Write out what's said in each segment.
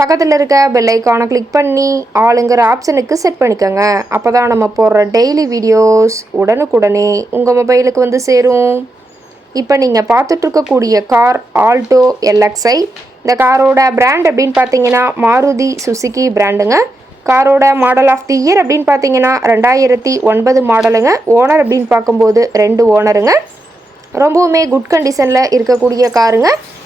பக்கத்தில் இருக்க பெல் ஐக்கானை கிளிக் பண்ணி ஆளுங்கிற ஆப்ஷனுக்கு செட் பண்ணிக்கோங்க. அப்போ தான் நம்ம போடுற டெய்லி வீடியோஸ் உடனுக்குடனே உங்கள் மொபைலுக்கு வந்து சேரும். இப்போ நீங்கள் பார்த்துட்ருக்கக்கூடிய கார் ஆல்டோ எல்எக்ஸ்ஐ இந்த காரோட பிராண்ட் அப்படின்னு பார்த்தீங்கன்னா மாருதி சுசுகி பிராண்டுங்க காரோட மாடல் ஆஃப் தி இயர் அப்படின்னு பார்த்தீங்கன்னா ரெண்டாயிரத்தி ஒன்பது மாடலுங்க ஓனர் அப்படின்னு பார்க்கும்போது ரெண்டு ஓனருங்க ரொம்பவுமே குட் கண்டிஷனில் இருக்கக்கூடிய காருங்க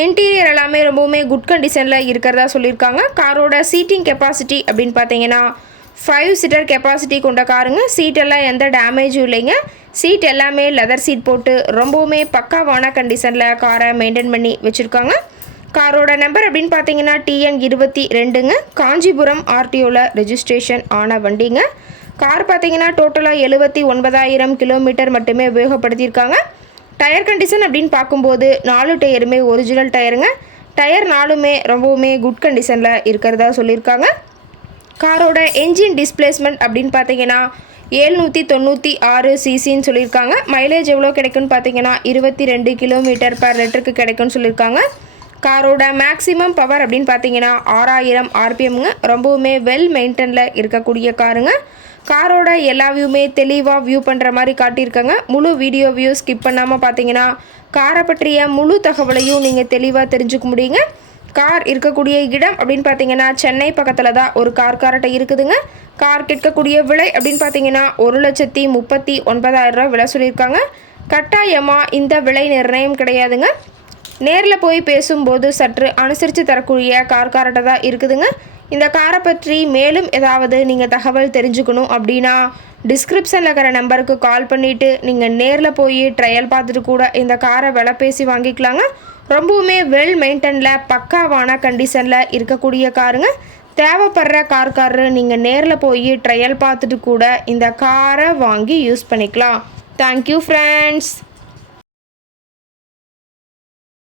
இன்டீரியர் எல்லாமே ரொம்பவுமே குட் கண்டிஷனில் இருக்கிறதா சொல்லியிருக்காங்க. காரோட சீட்டிங் கெப்பாசிட்டி அப்படின்னு பார்த்தீங்கன்னா ஃபைவ் சீட்டர் கெப்பாசிட்டி கொண்ட காருங்க. சீட்டெல்லாம் எந்த டேமேஜும் இல்லைங்க. சீட் எல்லாமே லெதர் சீட் போட்டு ரொம்பவுமே பக்காவான கண்டிஷனில் காரை மெயின்டைன் பண்ணி வச்சுருக்காங்க. காரோட நம்பர் அப்படின்னு பார்த்தீங்கன்னா டிஎன் இருபத்தி ரெண்டுங்க. காஞ்சிபுரம் ஆர்டிஓவில் ரெஜிஸ்ட்ரேஷன் ஆன வண்டிங்க. கார் பார்த்தீங்கன்னா டோட்டலாக எழுபத்தி ஒன்பதாயிரம் கிலோமீட்டர் மட்டுமே உபயோகப்படுத்தியிருக்காங்க. டயர் கண்டிஷன் அப்படின்னு பார்க்கும்போது நாலு டயருமே ஒரிஜினல் டயருங்க. டயர் நாலுமே ரொம்பவுமே குட் கண்டிஷனில் இருக்கிறதா சொல்லியிருக்காங்க. காரோட என்ஜின் டிஸ்பிளேஸ்மெண்ட் அப்படின்னு பார்த்தீங்கன்னா ஏழ்நூற்றி தொண்ணூற்றி ஆறு சிசின்னு சொல்லியிருக்காங்க. மைலேஜ் எவ்வளோ கிடைக்குன்னு பார்த்தீங்கன்னா இருபத்தி ரெண்டு கிலோமீட்டர் பர் லிட்டருக்கு கிடைக்குன்னு சொல்லியிருக்காங்க. காரோட மேக்ஸிமம் பவர் அப்படின்னு பார்த்தீங்கன்னா ஆறாயிரம் ஆர்பிஎம்ங்க. ரொம்பவுமே வெல் மெயின்டனில் இருக்கக்கூடிய காருங்க. காரோட எல்லா வியூமே தெளிவாக வியூ பண்ணுற மாதிரி காட்டியிருக்கேங்க. முழு வீடியோ வியூ ஸ்கிப் பண்ணாமல் பார்த்தீங்கன்னா காரை பற்றிய முழு தகவலையும் நீங்கள் தெளிவாக தெரிஞ்சுக்க முடியுங்க. கார் இருக்கக்கூடிய இடம் அப்படின்னு பார்த்தீங்கன்னா சென்னை பக்கத்தில் தான் ஒரு கார் கார்ட்டை இருக்குதுங்க. கார் கேட்கக்கூடிய விலை அப்படின்னு பார்த்தீங்கன்னா ஒரு லட்சத்தி முப்பத்தி ஒன்பதாயிரம் ரூபா விலை சொல்லியிருக்காங்க. கட்டாயமாக இந்த விலை நிர்ணயம் கிடையாதுங்க. நேரில் போய் பேசும்போது சற்று அனுசரித்து தரக்கூடிய கார் கார்ட்டை தான் இருக்குதுங்க. இந்த காரை பற்றி மேலும் ஏதாவது நீங்கள் தகவல் தெரிஞ்சுக்கணும் அப்படின்னா டிஸ்கிரிப்ஷனில் இருக்கிற நம்பருக்கு கால் பண்ணிவிட்டு நீங்கள் நேரில் போய் ட்ரையல் பார்த்துட்டு கூட இந்த காரை விலை பேசி வாங்கிக்கலாங்க. ரொம்பவுமே வெல் மெயின்டனில் பக்காவான கண்டிஷனில் இருக்கக்கூடிய காருங்க. தேவைப்படுற கார்காரரு நீங்கள் நேரில் போய் ட்ரையல் பார்த்துட்டு கூட இந்த காரை வாங்கி யூஸ் பண்ணிக்கலாம். Thank you friends